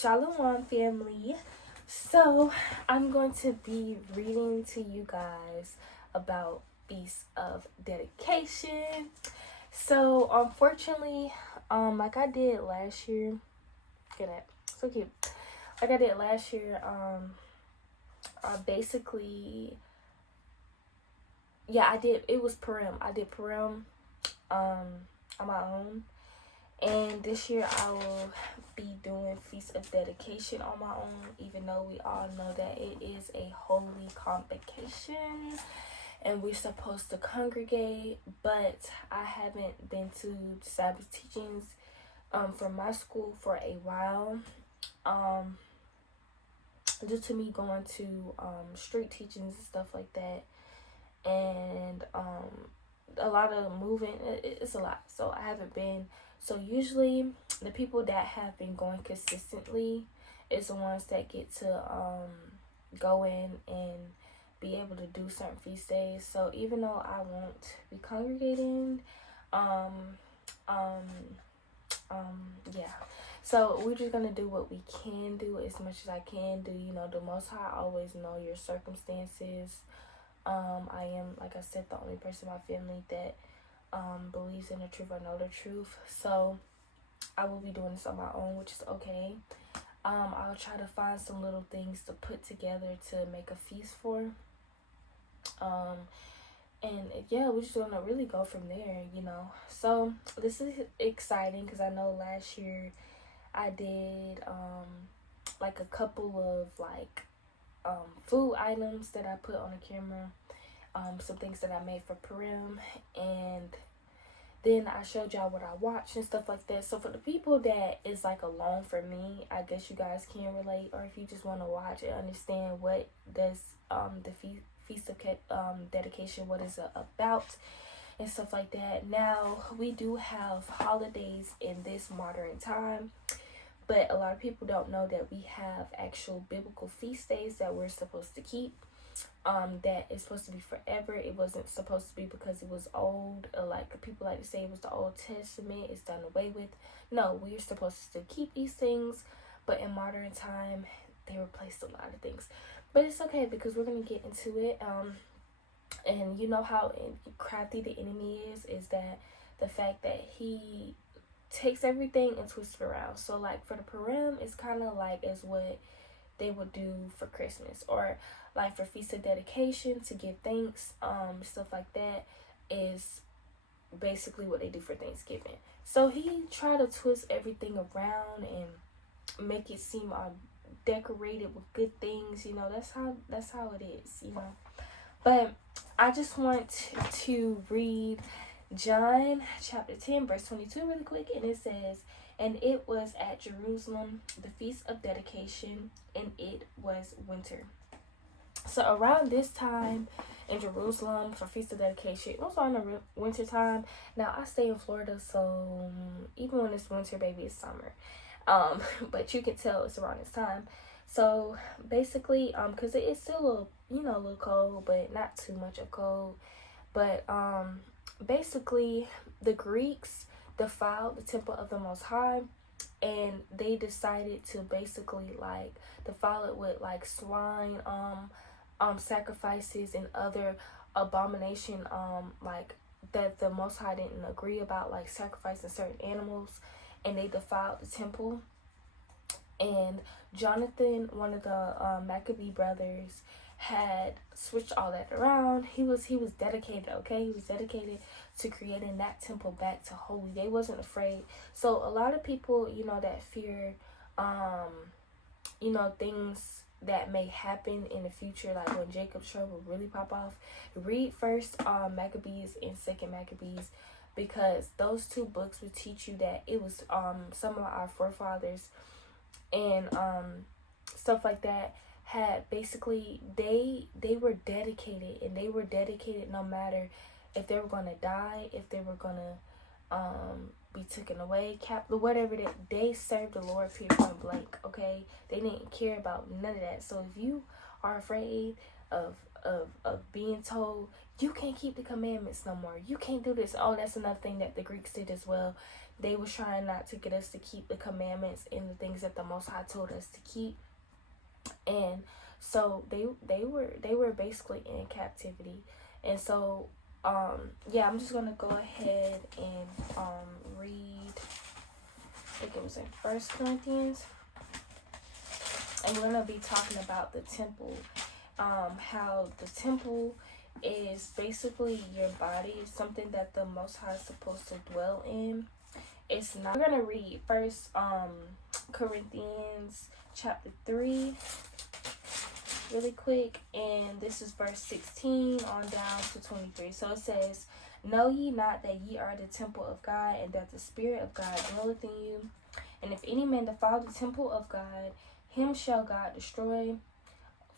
Shalom, family. So, I'm going to be reading to you guys about Feast of Dedication. So, unfortunately, like I did last year, look at that, so cute. Like I did last year, I basically, yeah, I did. It was Purim. I did Purim, on my own. And this year I will be doing Feast of Dedication on my own, even though we all know that it is a holy convocation and we're supposed to congregate. But I haven't been to Sabbath teachings from my school for a while, due to me going to street teachings and stuff like that, and a lot of moving. It's a lot, so I haven't been. So usually the people that have been going consistently is the ones that get to go in and be able to do certain feast days. So even though I won't be congregating, um, um, yeah. So we're just gonna do what we can do as much as I can do. You know, the Most High always know your circumstances. I am, like I said, the only person in my family that believes in the truth. I know the truth. So I will be doing this on my own, which is okay. I'll try to find some little things to put together to make a feast for. And yeah, we're just gonna really go from there, you know. So this is exciting because I know last year I did like a couple of like food items that I put on the camera, some things that I made for Purim, and then I showed y'all what I watched and stuff like that. So for the people that is like alone for me, I guess you guys can relate, or if you just want to watch and understand what does the Feast of Dedication, what is it about and stuff like that. Now, we do have holidays in this modern time, but a lot of people don't know that we have actual biblical feast days that we're supposed to keep. That is supposed to be forever. It wasn't supposed to be because it was old, or like people like to say it was the Old Testament, it's done away with. No, we're supposed to keep these things, but in modern time they replaced a lot of things. But it's okay because we're gonna get into it. And you know how crafty the enemy is that the fact that he takes everything and twists it around. So like for the Purim, it's kind of like as what they would do for Christmas, or like for Feast of Dedication to give thanks, stuff like that is basically what they do for Thanksgiving. So he tried to twist everything around and make it seem all decorated with good things, you know. That's how it is, you know. But I just want to read John chapter 10 verse 22 really quick, and it says, "And it was at Jerusalem the Feast of Dedication, and it was winter." So around this time in Jerusalem for Feast of Dedication, it was on the winter time. Now I stay in Florida, so even when it's winter, baby, it's summer. But you can tell it's around this time. So basically, because it is still a little cold, but not too much of cold. But basically, the Greeks defiled the temple of the Most High, and they decided to basically like defile it with like swine sacrifices and other abomination, like that the Most High didn't agree about, like sacrificing certain animals, and they defiled the temple. And Jonathan, one of the Maccabee brothers, had switched all that around. He was dedicated, okay? He was dedicated to creating that temple back to holy. They wasn't afraid. So a lot of people, that fear, things that may happen in the future, like when Jacob's trouble really pop off. Read first Maccabees and second Maccabees, because those two books will teach you that it was some of our forefathers and stuff like that had basically they were dedicated, and they were dedicated no matter if they were gonna die, if they were gonna be taken away, whatever, that they served the Lord point blank. Okay, they didn't care about none of that. So if you are afraid of being told you can't keep the commandments no more, you can't do this, oh, that's another thing that the Greeks did as well. they was trying not to get us to keep the commandments and the things that the Most High told us to keep. And so they were basically in captivity. And so yeah, I'm just gonna go ahead and read, I think it was in First Corinthians, and we're gonna be talking about the temple, how the temple is basically your body. It's something that the Most High is supposed to dwell in. It's not. We're gonna read First Corinthians chapter 3 really quick, and this is verse 16 on down to 23. So it says, "Know ye not that ye are the temple of God, and that the Spirit of God dwelleth in you? And if any man defile the temple of God, him shall God destroy.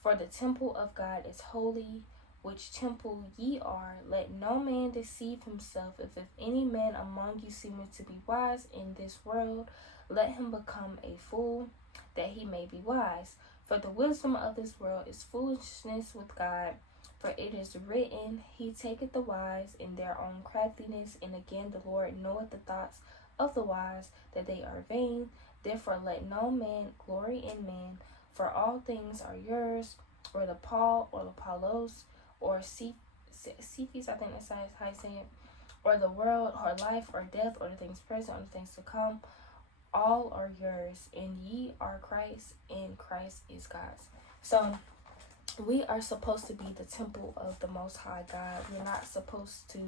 For the temple of God is holy, which temple ye are. Let no man deceive himself. If any man among you seemeth to be wise in this world, let him become a fool, that he may be wise. For the wisdom of this world is foolishness with God. For it is written, He taketh the wise in their own craftiness. And again, the Lord knoweth the thoughts of the wise, that they are vain. Therefore let no man glory in man. For all things are yours, or the Paul, or the Paulos, or Cephas, I think that's how you say it, or the world, or life, or death, or the things present, or the things to come. All are yours, and ye are Christ, and Christ is God's." So we are supposed to be the temple of the Most High God. We're not supposed to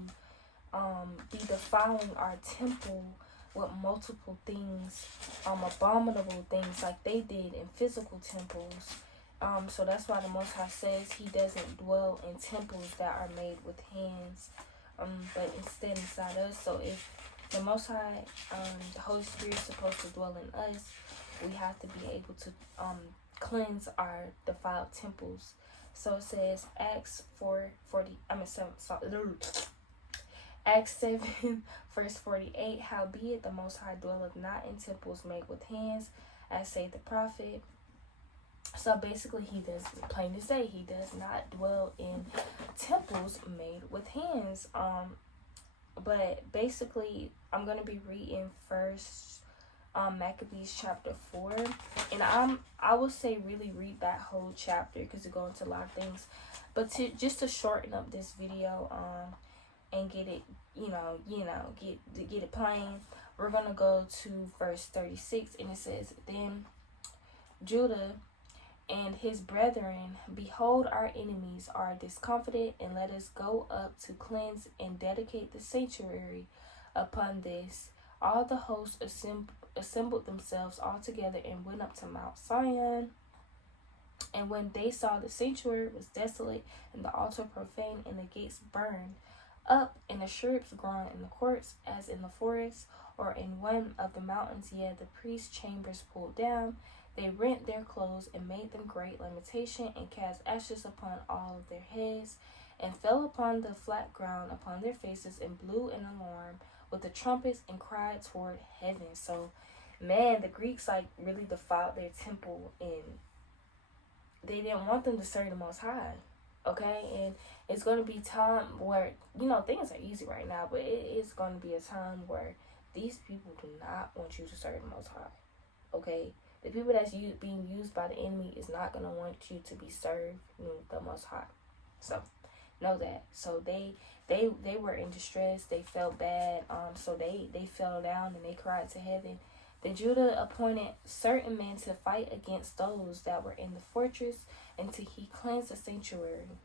be defiling our temple with multiple things, abominable things like they did in physical temples. So that's why the Most High says He doesn't dwell in temples that are made with hands, but instead inside us. So if the Most High, the Holy Spirit is supposed to dwell in us, we have to be able to cleanse our defiled temples. So it says Acts 7 verse 48, "Howbeit the Most High dwelleth not in temples made with hands, as saith the prophet." So basically, He does, plain to say, He does not dwell in temples made with hands. But basically, I'm gonna be reading first Maccabees chapter 4, and I would say really read that whole chapter because it goes into a lot of things. But to shorten up this video and get it get it plain, we're gonna go to verse 36, and it says, "Then Judah and his brethren, behold, our enemies are discomfited, and let us go up to cleanse and dedicate the sanctuary. Upon this, all the hosts assembled themselves all together and went up to Mount Sion. And when they saw the sanctuary was desolate, and the altar profane, and the gates burned up, and the shrubs growing in the courts, as in the forest, or in one of the mountains, yea, the priest's chambers pulled down, they rent their clothes, and made them great lamentation, and cast ashes upon all of their heads, and fell upon the flat ground upon their faces, and blew an alarm with the trumpets, and cried toward heaven." So, man, the Greeks really defiled their temple, and they didn't want them to serve the Most High. Okay, and it's going to be time where, things are easy right now, but it is going to be a time where these people do not want you to serve the Most High. Okay, the people that's being used by the enemy is not going to want you to be served the Most High. So know that. So they were in distress. They felt bad. So they fell down and they cried to heaven. Then Judah appointed certain men to fight against those that were in the fortress, until he cleansed the sanctuary.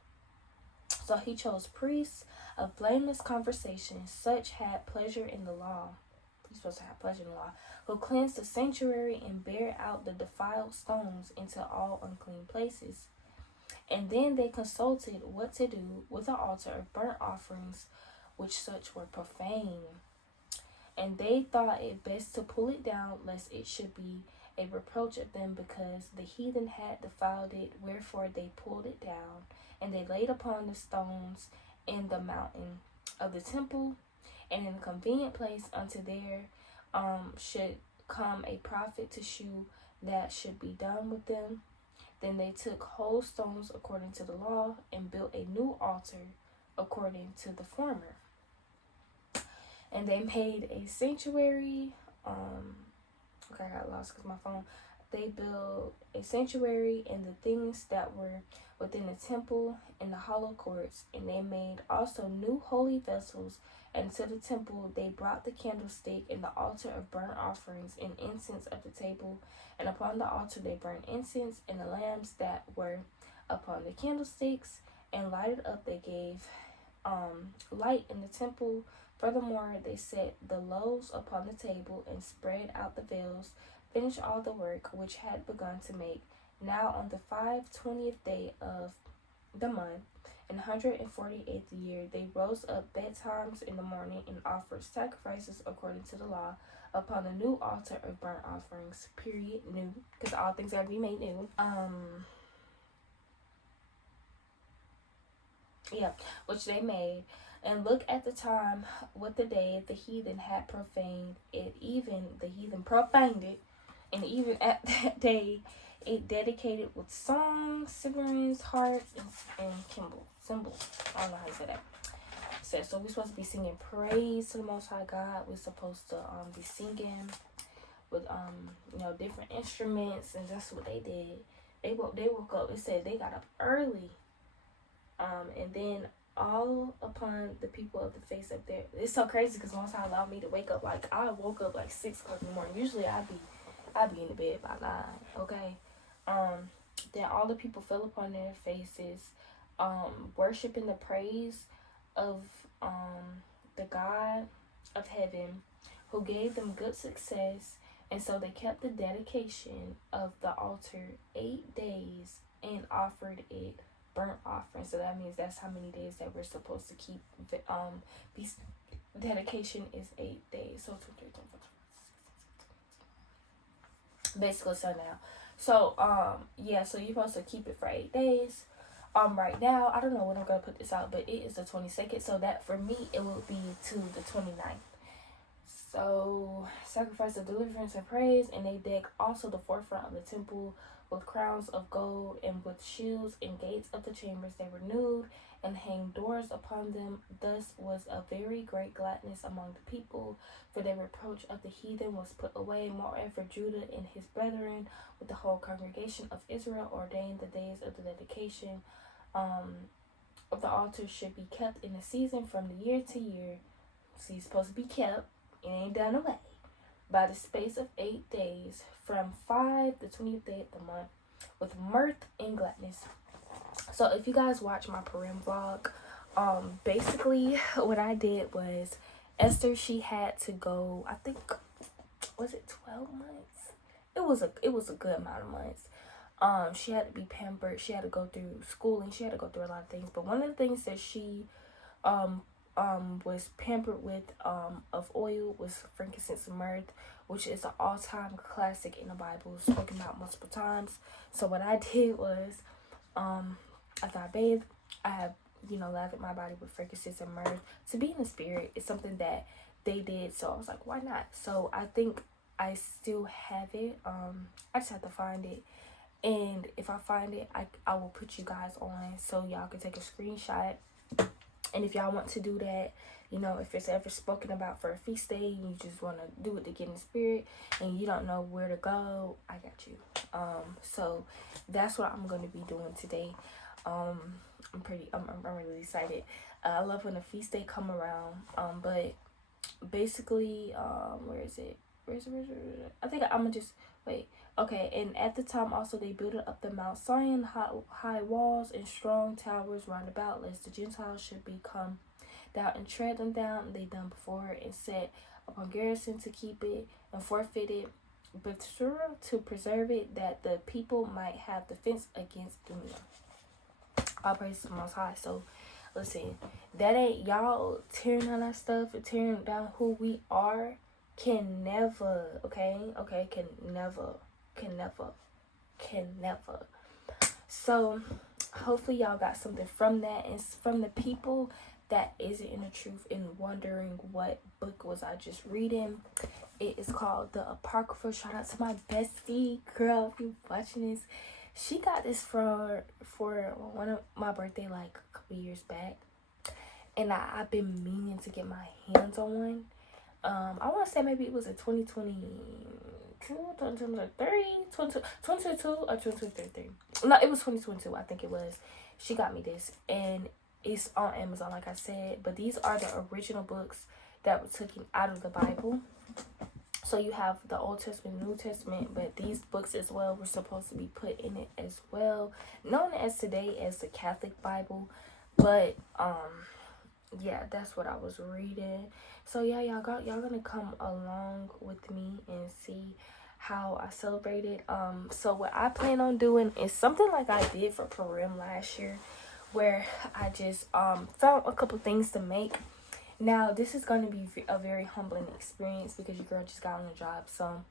So he chose priests of blameless conversation, such had pleasure in the law. You're supposed to have pleasure in the law, who cleansed the sanctuary and bare out the defiled stones into all unclean places. And then they consulted what to do with the altar of burnt offerings, which such were profane. And they thought it best to pull it down, lest it should be a reproach of them, because the heathen had defiled it. Wherefore they pulled it down, and they laid upon the stones in the mountain of the temple, and in a convenient place unto there should come a prophet to shew that should be done with them. Then they took whole stones according to the law, and built a new altar according to the former. And they made a sanctuary. Okay, I got lost because my phone. They built a sanctuary and the things that were within the temple and the hollow courts, and they made also new holy vessels. And to the temple they brought the candlestick and the altar of burnt offerings and incense of the table. And upon the altar they burned incense and the lamps that were upon the candlesticks, and lighted up they gave light in the temple. Furthermore, they set the loaves upon the table and spread out the veils, finished all the work which had begun to make. Now on the 5/20th day of the month, in 148th year, they rose up betimes in the morning and offered sacrifices according to the law upon the new altar of burnt offerings. Period. New, because all things gotta be made new. Yeah, which they made. And look at the time, what the day the heathen had profaned it, even the heathen profaned it, and even at that day it dedicated with songs, cymbals, harps, and cymbals. I don't know how to say that. So we're supposed to be singing praise to the Most High God. We're supposed to be singing with different instruments, and that's what they did. They woke up. It said they got up early. And then all upon the people of the face up there. It's so crazy because Most High allowed me to wake up. Like, I woke up like 6 o'clock in the morning. Usually I'd be in the bed by 9. Okay. Then all the people fell upon their faces, worshiping the praise of the God of heaven, who gave them good success. And so they kept the dedication of the altar 8 days and offered it burnt offering. So that means that's how many days that we're supposed to keep. Dedication is 8 days. So 2, 3, 4, 5, 6, 7. Basically, so now. So yeah. So you're supposed to keep it for 8 days. Right now, I don't know when I'm gonna put this out, but it is the 22nd. So that for me, it will be to the 29th. So sacrifice of deliverance and praise, and they deck also the forefront of the temple with crowns of gold, and with shields and gates of the chambers they renewed, and hanged doors upon them. Thus was a very great gladness among the people, for the reproach of the heathen was put away. Moreover, Judah and his brethren with the whole congregation of Israel ordained the days of the dedication of the altar should be kept in the season from the year to year. So it's supposed to be kept. It ain't done away. By the space of 8 days, from 5 the 20th day of the month, with mirth and gladness. So if you guys watch my Purim vlog, basically what I did was Esther, she had to go, I think, was it 12 months? It was a good amount of months. She had to be pampered. She had to go through schooling. She had to go through a lot of things. But one of the things that she was pampered with of oil was frankincense and myrrh, which is an all-time classic in the Bible, spoken about multiple times. So what I did was after I bathed, I have lathered my body with frankincense and myrrh to be in the spirit. It's something that they did, so I was like, why not? So I think I still have it. I just have to find it, and if I find it, I will put you guys on so y'all can take a screenshot. And if y'all want to do that, if it's ever spoken about for a feast day, and you just want to do it to get in the spirit, and you don't know where to go, I got you. So that's what I'm going to be doing today. I'm really excited. I love when a feast day come around. But basically, where is it? I think I'm gonna just wait. Okay, and at the time also they built up the Mount Zion high walls and strong towers round about, lest the Gentiles should be come down and tread them down. They done before and set upon garrison to keep it, and forfeited but to preserve it, that the people might have defense against them. All praise to the Most High. So listen, that ain't y'all tearing down our stuff and tearing down who we are. Can never, can never. So hopefully y'all got something from that, and from the people that isn't in the truth and wondering what book was I just reading. It is called The Apocrypha. Shout out to my bestie girl, if you watching this. She got this for one of my birthday, like a couple years back, and I've been meaning to get my hands on one. I want to say maybe it was in 2022, 2023, 2022 or 2023. No, it was 2022, I think it was. She got me this, and it's on Amazon, like I said. But these are the original books that were taken out of the Bible. So you have the Old Testament, New Testament, but these books as well were supposed to be put in it as well, known as today as the Catholic Bible. But yeah, that's what I was reading. So yeah, y'all gonna come along with me and see how I celebrated. So what I plan on doing is something like I did for Purim last year, where I just found a couple things to make. Now this is going to be a very humbling experience because your girl just got on a job. So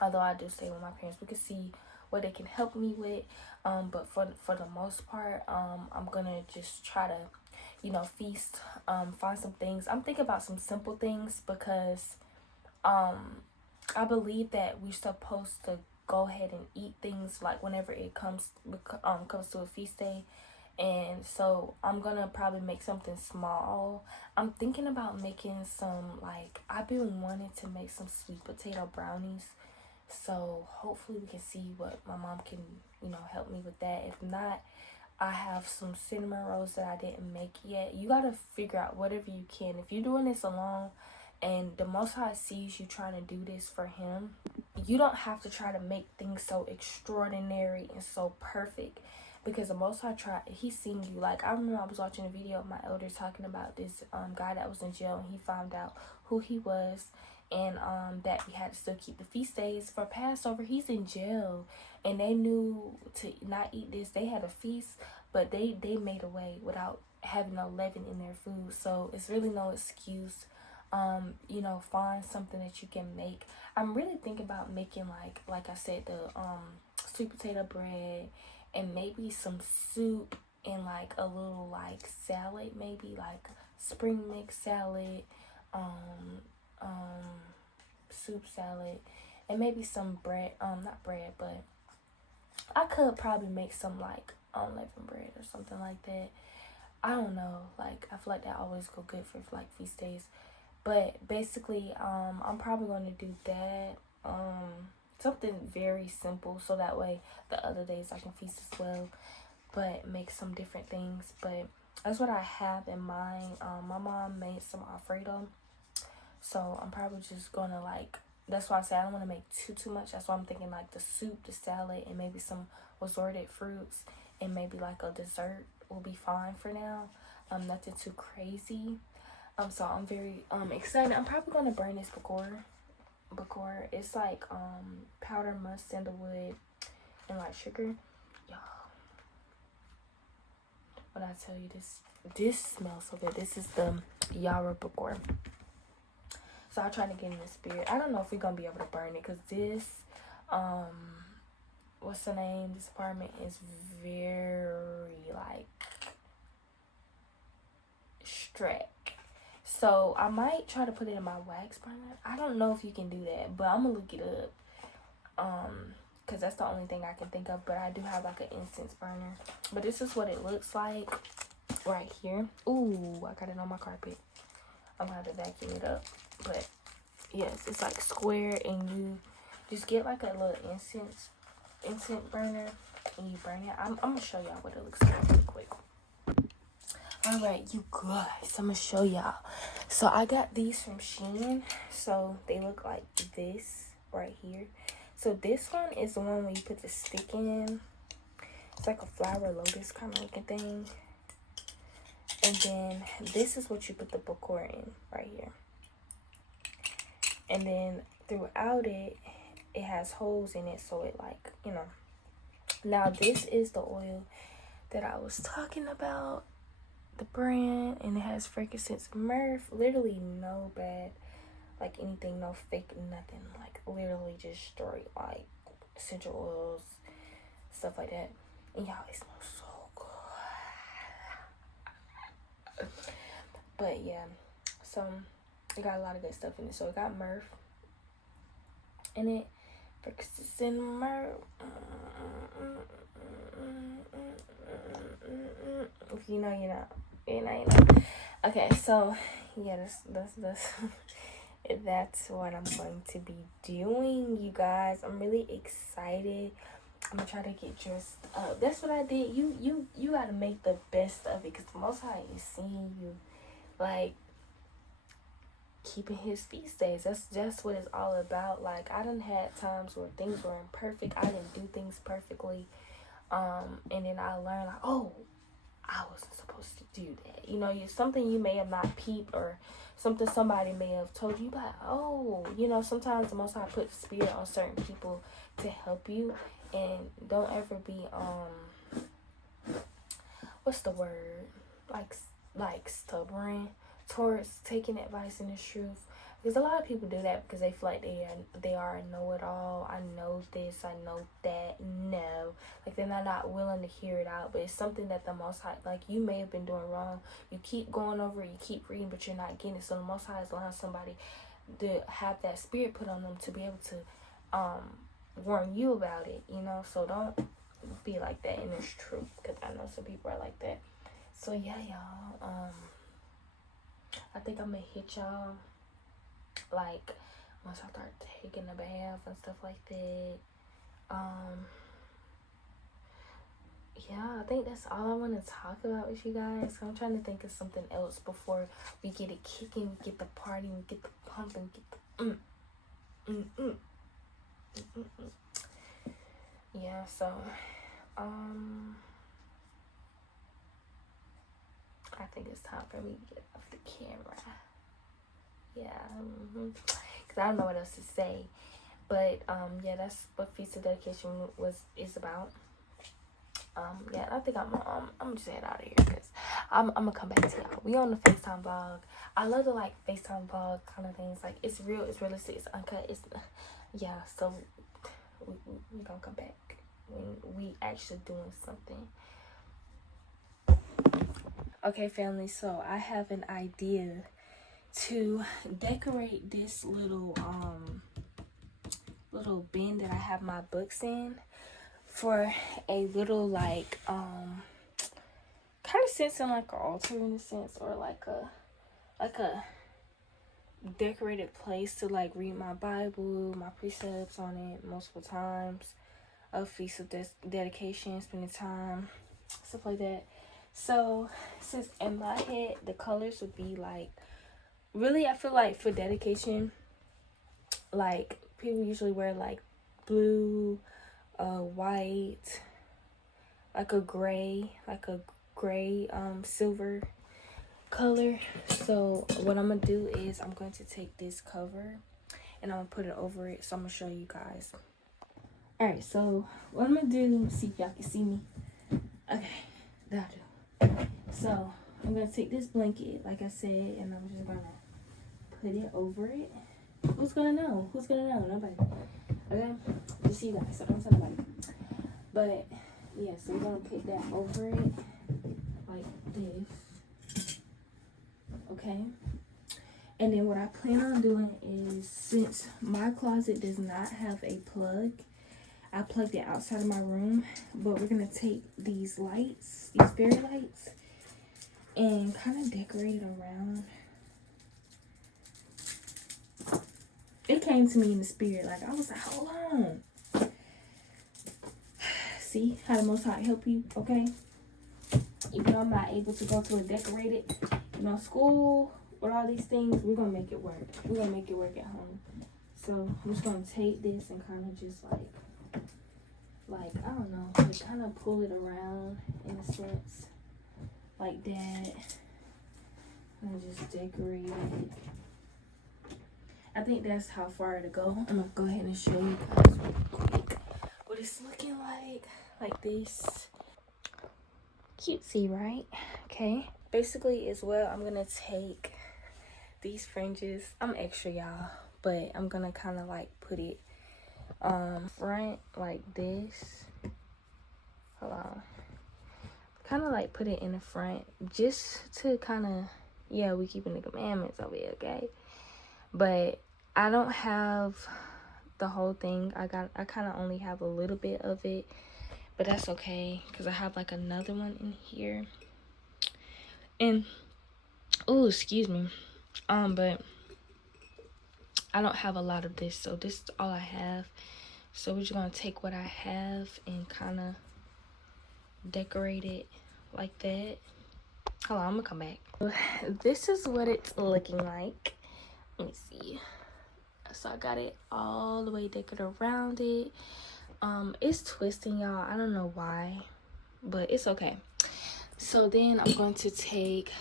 although I do stay with my parents, we can see what they can help me with. But for the most part, I'm gonna just try to, feast, find some things. I'm thinking about some simple things because I believe that we're supposed to go ahead and eat things like whenever it comes to a feast day. And so I'm gonna probably make something small. I'm thinking about making some, like, I've been wanting to make some sweet potato brownies. So hopefully we can see what my mom can, help me with that. If not, I have some cinnamon rolls that I didn't make yet. You gotta figure out whatever you can. If you're doing this alone and the Most High sees you trying to do this for him, you don't have to try to make things so extraordinary and so perfect, because the Most High he's seen you. Like, I remember I was watching a video of my elder talking about this guy that was in jail, and he found out who he was, and that we had to still keep the feast days for Passover. He's in jail, and they knew to not eat this. They had a feast, but they made a way without having no leaven in their food. So it's really no excuse. Find something that you can make. I'm really thinking about making, like I said, the sweet potato bread, and maybe some soup, and like a little like salad, maybe like spring mix salad, soup salad, and maybe some bread, not bread, but I could probably make some like unleavened bread or something like that. I don't know, like I feel like that always go good for like feast days. But basically, I'm probably going to do that, something very simple, so that way the other days I can feast as well, but make some different things. But that's what I have in mind. My mom made some Alfredo, so I'm probably just gonna, like, that's why I say I don't want to make too much. That's why I'm thinking like the soup, the salad, and maybe some assorted fruits, and maybe like a dessert will be fine for now. Nothing too crazy. So I'm very excited. I'm probably gonna burn this Bakor. It's like powdered musk, sandalwood, and like sugar. Y'all, when I tell you this smells so good. This is the Yara Bakor. So I'll try to get in the spirit. I don't know if we're gonna be able to burn it, because this what's the name? This apartment is very like strict. So I might try to put it in my wax burner. I don't know if you can do that, but I'm gonna look it up. Cause that's the only thing I can think of. But I do have like an incense burner. But this is what it looks like right here. Ooh, I got it on my carpet. I'm gonna have to vacuum it up. But yes, it's like square, and you just get like a little incense burner, and you burn it. I'm gonna show y'all what it looks like really quick. Alright, you guys, I'm gonna show y'all. So I got these from Shein. So they look like this right here. So this one is the one where you put the stick in. It's like a flower lotus kind of looking thing. And then this is what you put the Bakor in right here. And then throughout it, it has holes in it, so it like, Now this is the oil that I was talking about. The brand, and it has frankincense, myrrh, literally no bad, like anything, no fake, nothing, like literally just straight like essential oils, stuff like that. And y'all, it smells so good. But yeah, so it got a lot of good stuff in it. So it got myrrh in it, frankincense, myrrh. If you know, you know. Okay, so yeah, that's that's what I'm going to be doing, you guys. I'm really excited. I'm gonna try to get dressed up. That's what I did. You gotta make the best of it, because the Most High is seeing you, like, keeping his feast days. That's just what it's all about. Like, I done had times where things were imperfect. I didn't do things perfectly. And then I learned, like, oh, I wasn't supposed to do that. You know, something you may have not peeped, or something somebody may have told you, but oh, you know, sometimes the Most High put the spirit on certain people to help you. And don't ever be what's the word, like stubborn towards taking advice and the truth, because a lot of people do that because they feel like they are a know-it-all. I know this, I know that. No, like, they're not willing to hear it out. But it's something that the Most High, like, you may have been doing wrong, you keep going over it, you keep reading, but you're not getting it. So the Most High is allowing somebody to have that spirit put on them to be able to warn you about it, you know. So don't be like that in this truth, because I know some people are like that. So yeah, y'all, I think I'm gonna hit y'all, like, once I start taking a bath and stuff like that. Yeah, I think that's all I want to talk about with you guys. I'm trying to think of something else before we get it kicking, get the party, get the pumping, get the yeah. So I think it's time for me to get off the camera. Yeah, because I don't know what else to say. But yeah, that's what Feast of Dedication is about. Yeah, I think I'm just head out of here, because I'm gonna come back to y'all. We on the FaceTime vlog. I love the, like, FaceTime vlog kind of things. Like, it's real, it's realistic, it's uncut. It's yeah. So we gonna come back when we actually doing something. Okay, family. So I have an idea to decorate this little bin that I have my books in for a little, like, kind of sensing like an altar in a sense, or like a decorated place to, like, read my Bible, my precepts on it multiple times, a feast of dedication, spending time, stuff like that. So since in my head the colors would be like, really, I feel like for dedication, like, people usually wear like blue, white, like a gray silver color. So what I'm gonna do is I'm going to take this cover and I'm gonna put it over it. So I'm gonna show you guys. All right, so what I'm gonna do, see if y'all can see me. Okay, that'll do. So I'm gonna take this blanket, like I said, and I'm just gonna put it over it. Who's gonna know? Nobody. Okay, just you guys. So don't tell nobody. But yeah, so we're gonna put that over it like this. Okay. And then what I plan on doing is, since my closet does not have a plug, I plugged it outside of my room. But we're gonna take these lights, these fairy lights, and kind of decorate it around. It came to me in the spirit. Like, I was like, hold on. See how the Most High help you, okay? Even though I'm not able to go to a decorated, school with all these things, we're gonna make it work. We're gonna make it work at home. So I'm just gonna take this and kind of just like I don't know, like kind of pull it around in a sense, like that, and just decorate it. I think that's how far to go. I'm gonna go ahead and show you guys real quick what it's looking like this. Cutesy, right? Okay. Basically, as well, I'm gonna take these fringes. I'm extra, y'all, but I'm gonna kind of like put it front like this. Hold on. Kind of like put it in the front, just to kind of, yeah, we keeping the commandments over here, okay? But I don't have the whole thing. I kind of only have a little bit of it, but that's okay, because I have like another one in here. And oh, excuse me. But I don't have a lot of this, so this is all I have. So we're just gonna take what I have and kind of decorate it like that. Hold on, I'm gonna come back. This is what it's looking like. Let me see. So I got it all the way decorated around it. It's twisting, y'all. I don't know why, but it's okay. So then I'm going to take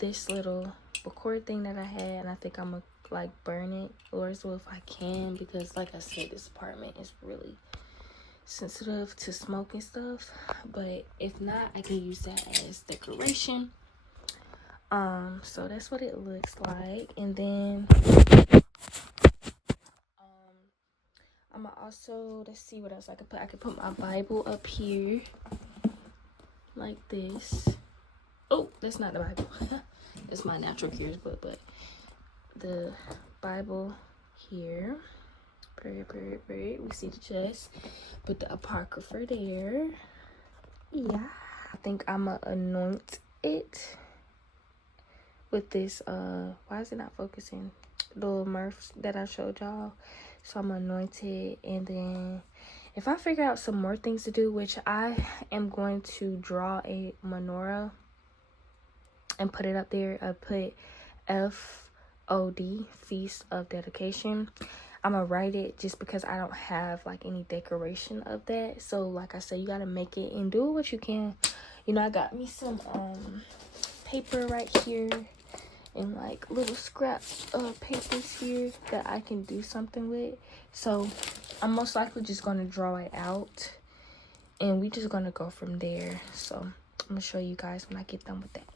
this little record thing that I had, and I think I'm gonna like burn it, or so if I can, because like I said, this apartment is really sensitive to smoke and stuff. But if not, I can use that as decoration. So that's what it looks like. And then I'm gonna also, let's see what else I could put. I could put my Bible up here like this. Oh, that's not the Bible. It's my natural cures book, but the Bible here. Period. We see the chest. Put the Apocrypha there. Yeah. I think I'ma anoint it with this why is it not focusing? The little Murphs that I showed y'all. So I'm anointed, and then if I figure out some more things to do, which I am going to draw a menorah and put it up there. I put FOD, Feast of Dedication. I'm gonna write it just because I don't have like any decoration of that. So like I said, you gotta make it and do what you can. You know, I got me some paper right here and like little scraps of papers here that I can do something with. So I'm most likely just gonna draw it out, and we just gonna go from there. So I'm gonna show you guys when I get done with that.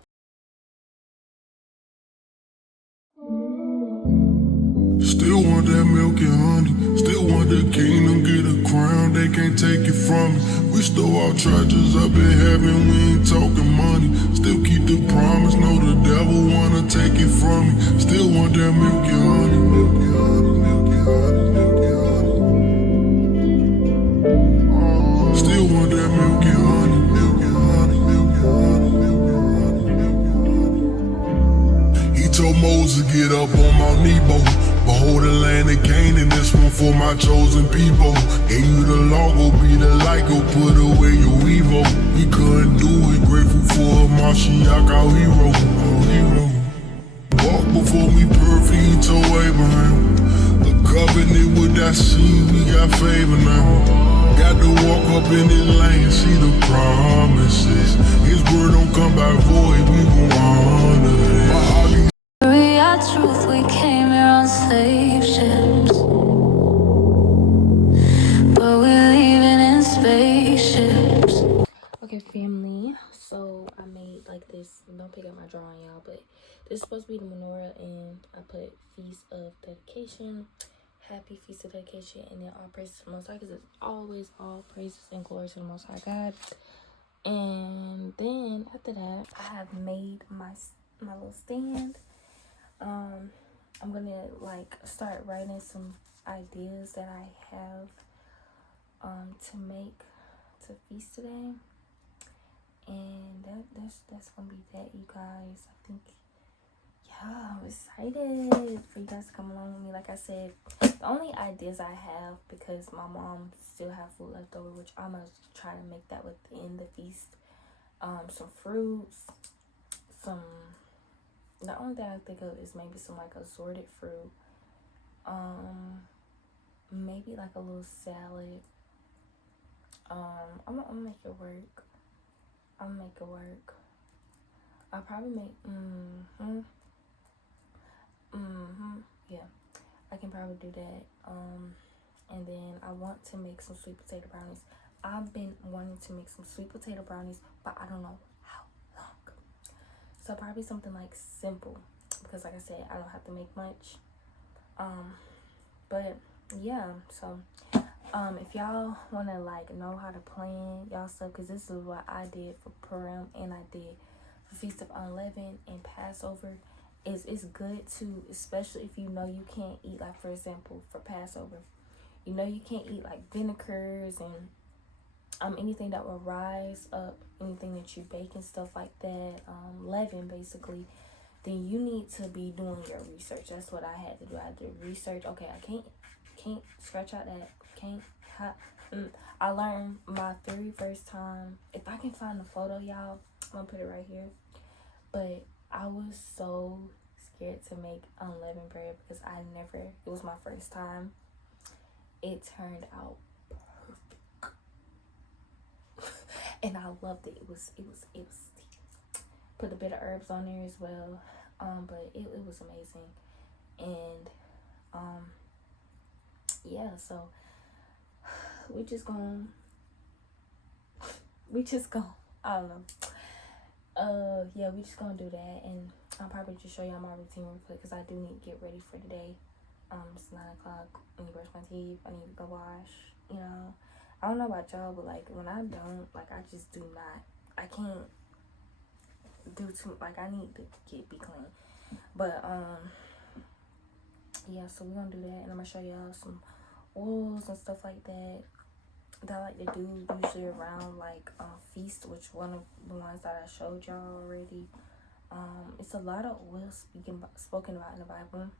Still want that milk and honey. Still want the kingdom, get a crown, they can't take it from me. We stole our treasures I've been having, we ain't talking money. Still keep the promise, know the devil wanna take it from me. Still want that milk and honey, milk and honey, milk and honey, milk and honey. Still want that milk and honey, milk and honey, milk and honey, milk and honey, milk and honey. He told Moses, get up on Mount Nebo. Behold the land of Canaan, this one for my chosen people. Gave you the law, go be the light, go put away your evil. We couldn't do it, grateful for Mashiach, our hero, our hero. Walk before me perfect, he told Abraham. A covenant with that seed, we got favor now. Got to walk up in his lane, see the promises. His word don't come back void, we gon' honor it. Our truth, we came here on slave ships, but we're leaving in spaceships. Okay, family, so I made like this. Don't pick up my drawing, y'all, but this is supposed to be the menorah, and I put Feast of Dedication, Happy Feast of Dedication, and then all praises to the Most High, because it's always all praises and glory to the Most High God. And then after that, I have made my little stand. I'm gonna like start writing some ideas that I have to make to feast today, and that's gonna be that, you guys. I think, yeah, I'm excited for you guys to come along with me. Like I said, the only ideas I have, because my mom still have food left over, which I'm gonna try to make that within the feast. Some fruits, the only thing I think of is maybe some like assorted fruit. Maybe like a little salad. I'm gonna make it work. I'll probably make yeah, I can probably do that. And then I want to make some sweet potato brownies. I've been wanting to make some sweet potato brownies, but I don't know how long. So probably something like simple, because like I said, I don't have to make much. But yeah, so if y'all want to like know how to plan y'all stuff, because this is what I did for Purim and I did for Feast of Unleavened and Passover, is it's good to, especially if you know you can't eat, like for example for Passover, you know you can't eat like vinegars and anything that will rise up, anything that you bake and stuff like that, leaven basically. then you need to be doing your research. That's what I had to do. I had to research. Okay, I can't scratch out that. I learned my very first time. If I can find the photo, y'all, I'm gonna put it right here. But I was so scared to make unleavened bread because it was my first time. It turned out perfect. And I loved it. It was put a bit of herbs on there as well. But it was amazing. And yeah, so we just gonna I don't know. Yeah, we just gonna do that, and I'll probably just show y'all my routine real quick because I do need to get ready for today. It's 9 o'clock. I need to brush my teeth. I need to go wash. You know, I don't know about y'all, but like when I don't, like I just do not. I can't do too. Like I need to be clean. But yeah. So we're gonna do that, and I'm gonna show y'all some oils and stuff like that I like to do usually around like feast, which one of the ones that I showed y'all already. It's a lot of oils spoken about in the Bible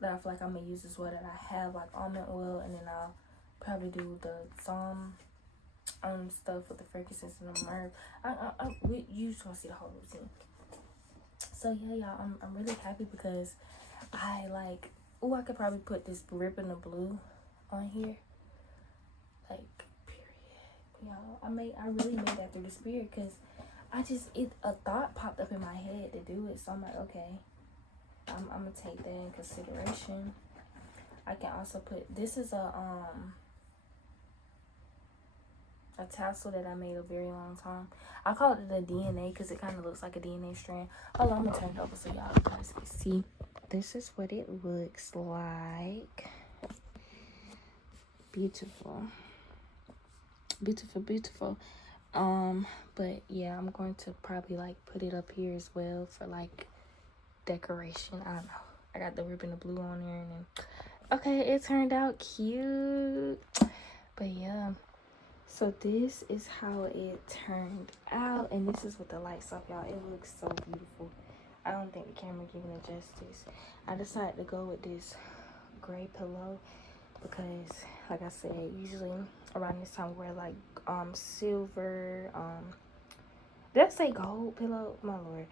that I feel like I'm gonna use as well. That I have like almond oil, and then I'll probably do the Psalm stuff with the frankincense and the myrrh. You just gonna see the whole routine. So yeah, y'all, I'm really happy because I like. Oh, I could probably put this Ribbon of Blue on here. Like, period. Y'all, I really made that through the spirit because a thought popped up in my head to do it. So I'm like, okay, I'm gonna take that in consideration. I can also put, this is a tassel that I made a very long time. I call it the DNA because it kind of looks like a DNA strand. Hold on, I'm gonna turn it over so y'all guys can see. This is what it looks like. Beautiful. But yeah, I'm going to probably like put it up here as well for like decoration. I don't know. I got the Ribbon of Blue on there, and then okay, it turned out cute. But yeah, so this is how it turned out, and this is with the lights up, y'all. It looks so beautiful. I don't think the camera giving it justice. I decided to go with this gray pillow because, like I said, usually around this time wear like silver. Did I say gold pillow? My lord.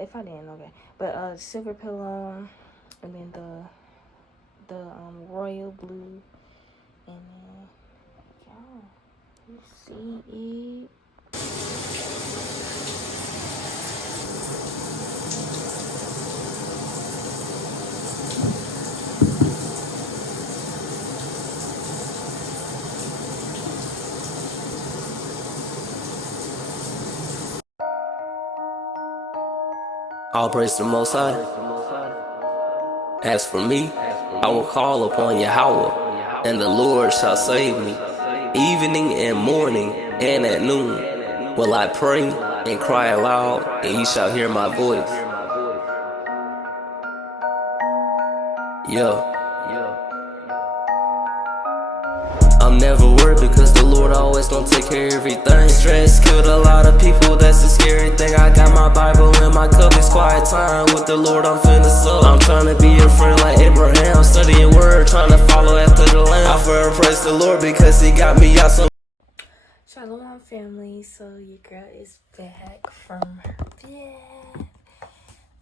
If I didn't, okay. But silver pillow, and then the royal blue, and then y'all, you see it. All praise to the Most High. As for me, I will call upon Yahweh, and the Lord shall save me. Evening and morning and at noon will I pray and cry aloud, and he shall hear my voice. Yeah. I'm never worried because the Lord always gonna take care of everything. Stress killed a lot of people, that's a scary thing. I got my Bible in my cup, it's quiet time with the Lord, I'm finna sup. I'm trying to be a friend like Abraham, studying word, trying to follow after the Lamb. I forever praise the Lord because he got me out so. Shalom family, so your girl is back from her bed.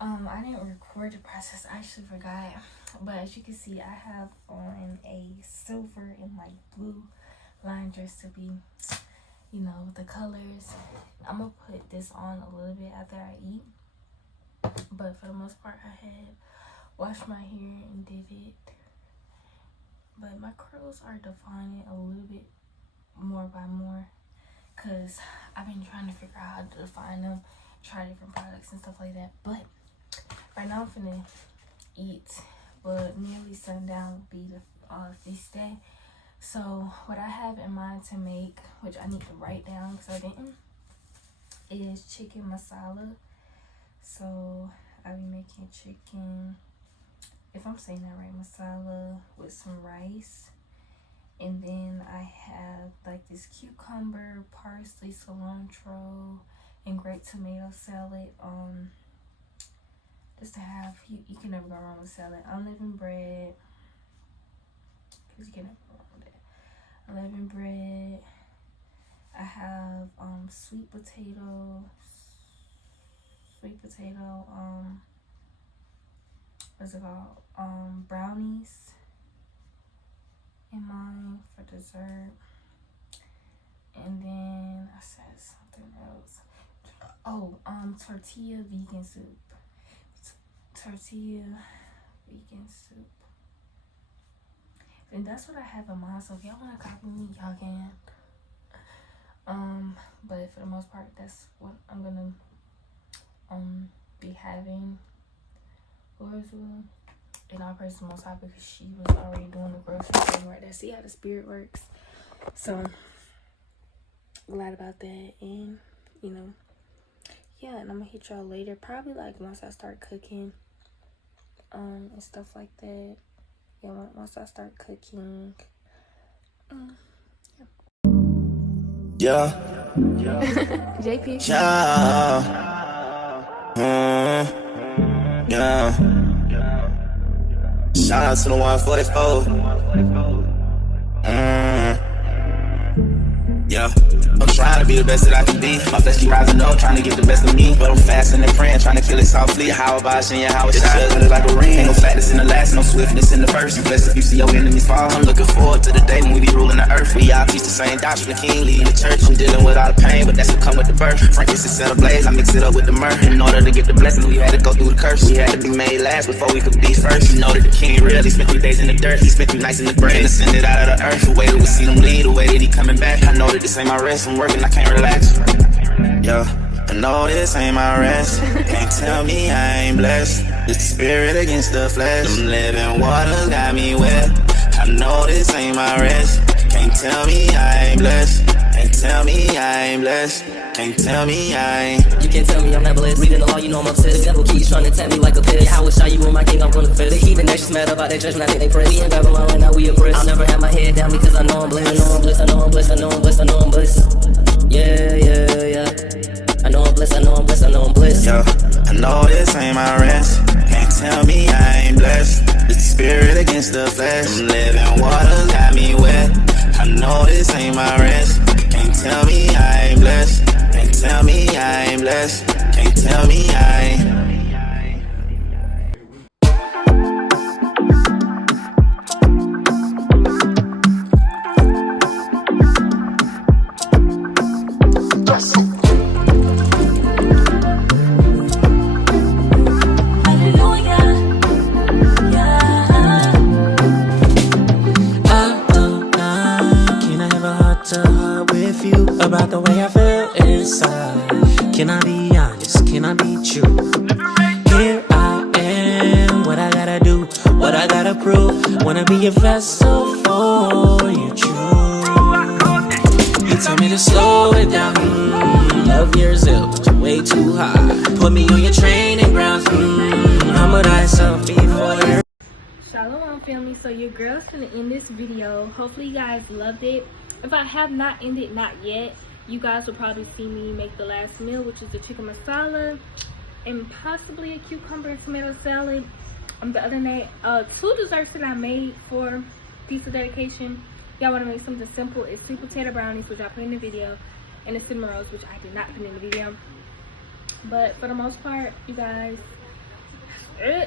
I didn't record the process, I actually forgot. But as you can see, I have on a silver and like blue line dress to be, you know, the colors. I'm gonna put this on a little bit after I eat. But for the most part, I had washed my hair and did it. But my curls are defining a little bit more by more. Because I've been trying to figure out how to define them, try different products and stuff like that. But right now I'm finna eat. But nearly sundown will be the feast day. So what I have in mind to make, which I need to write down because I didn't, is chicken masala. So I'll be making chicken, if I'm saying that right, masala with some rice. And then I have like this cucumber, parsley, cilantro, and grape tomato salad just to have, you can never go wrong with salad. Unleavened bread, because you can never go wrong with that. Unleavened bread. I have sweet potato, what's it called? Brownies in mine for dessert. And then I said something else. Oh, tortilla vegan soup. Tortilla vegan soup. And that's what I have in mind. So if y'all wanna copy me, y'all can. But for the most part, that's what I'm gonna be having for as well. And I'll praise the Most High because she was already doing the grocery thing right there. See how the spirit works. So glad about that. And you know, yeah, and I'm gonna hit y'all later, probably like once I start cooking and stuff like that. Yeah, once I start cooking. Yeah. JP. Yeah. Yeah. Shout out to the 144. Yeah. I'm trying to be the best that I can be. My flesh keep rising up, trying to get the best of me. But I'm fasting and praying, trying to kill it softly. How about seeing how it's shot like a ring? Ain't no flatness in the last, no swiftness in the first. You blessed if you see your enemies fall. I'm looking forward to the day when we be ruling the earth. We all teach the same doctrine, the king leading the church. I'm dealing with all the pain, but that's what come with the birth. Frankincense set ablaze, I mix it up with the myrrh. In order to get the blessing, we had to go through the curse. We had to be made last before we could be first. You know that the king real, he spent 3 days in the dirt. He spent 3 nights in the grave, ascended out of the earth. The way that we see them lead, the way that he coming back. I know that this ain't my rest, I'm working, I can't relax. Yeah, I know this ain't my rest. Can't tell me I ain't blessed. The spirit against the flesh. Them living waters got me wet. I know this ain't my rest. Can't tell me I ain't blessed. Can't tell me I ain't blessed. Can't tell me I ain't. You can't tell me I'm not blessed. Reading the law, you know I'm obsessed. The devil keeps trying to tell me like a pest. How I show you in my king, I'm gonna confess. The heathen nations mad about that judgment, I think they press. We in Babylon right now, we oppressed. I'll never have my head down because I know I'm blessed. I know I'm blessed, I know I'm blessed, I know I'm blessed, I know I'm blessed. Yeah, yeah, yeah. I know I'm blessed, I know I'm blessed, I know I'm blessed. Yo, I know this ain't my rest. Can't tell me I ain't blessed. The spirit against the flesh. Them living waters got me wet. I know this ain't my rest. Can't tell me I ain't blessed. Can't tell me I ain't blessed. Can't tell me I ain't. About the way I feel inside. Can I be honest? Can I be true? Here I am, what I gotta do, what I gotta prove. Wanna be a vessel for you, true. You tell me to slow it down. Love yourself, but you're way too high. Put me on your training grounds. Humble thyself before you. Shalom family, so your girl's gonna end this video. Hopefully you guys loved it. If I have not ended, not yet, you guys will probably see me make the last meal, which is the chicken masala and possibly a cucumber and tomato salad. The other night, 2 desserts that I made for Feast of Dedication. Y'all want to make something simple. It's sweet potato brownies, which I put in the video, and the cinnamon rolls, which I did not put in the video. But for the most part, you guys.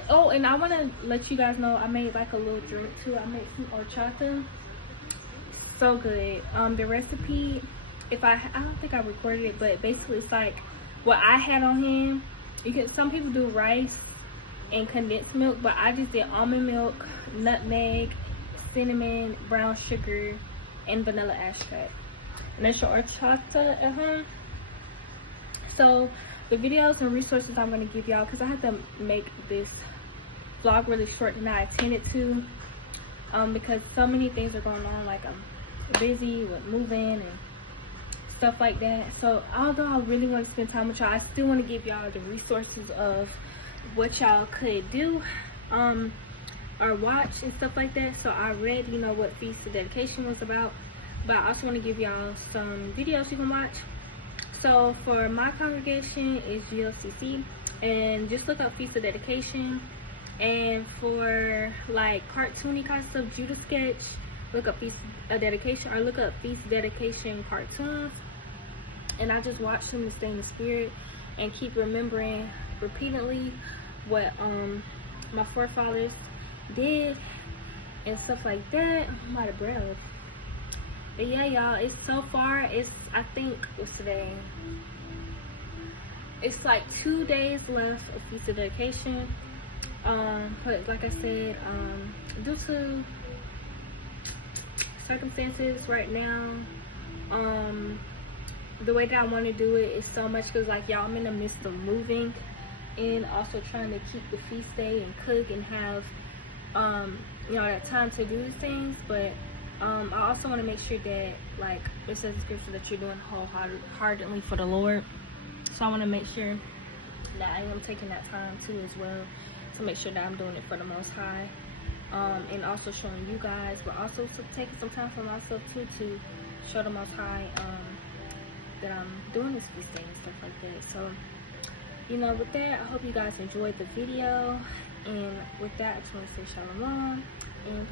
Oh, and I want to let you guys know I made like a little drink too. I made some horchata. So good. The recipe, I don't think I recorded it, but basically it's like what I had on hand. You can, some people do rice and condensed milk, but I just did almond milk, nutmeg, cinnamon, brown sugar, and vanilla extract. And that's your horchata at home. So the videos and resources I'm going to give y'all, because I had to make this vlog really short than I intended to, because so many things are going on. Like I'm busy with moving and stuff like that. So although I really want to spend time with y'all, I still want to give y'all the resources of what y'all could do or watch and stuff like that. So I read, you know, what Feast of Dedication was about, but I also want to give y'all some videos you can watch So for my congregation is GLCC, and just look up Feast of Dedication. And for like cartoony kind of stuff, Judah Sketch, look up Feast of Dedication, or look up Feast Dedication cartoons. And I just watch them to stay in the spirit and keep remembering repeatedly what my forefathers did and stuff like that. I'm out of breath. But yeah, y'all, it's so far, it's, I think, what's today? It's like 2 days left of Feast of Dedication. But like I said, due to circumstances right now, the way that I want to do it is so much because, like, y'all, I'm in the midst of moving and also trying to keep the feast day and cook and have you know, that time to do these things. But I also want to make sure that, like it says in scripture, that you're doing wholeheartedly for the Lord. So I want to make sure that I am taking that time too as well, to make sure that I'm doing it for the Most High, and also showing you guys, but also taking some time for myself too, to show the Most High that I'm doing this day and stuff like that. So, you know, with that, I hope you guys enjoyed the video, and with that, I just want to say shalom and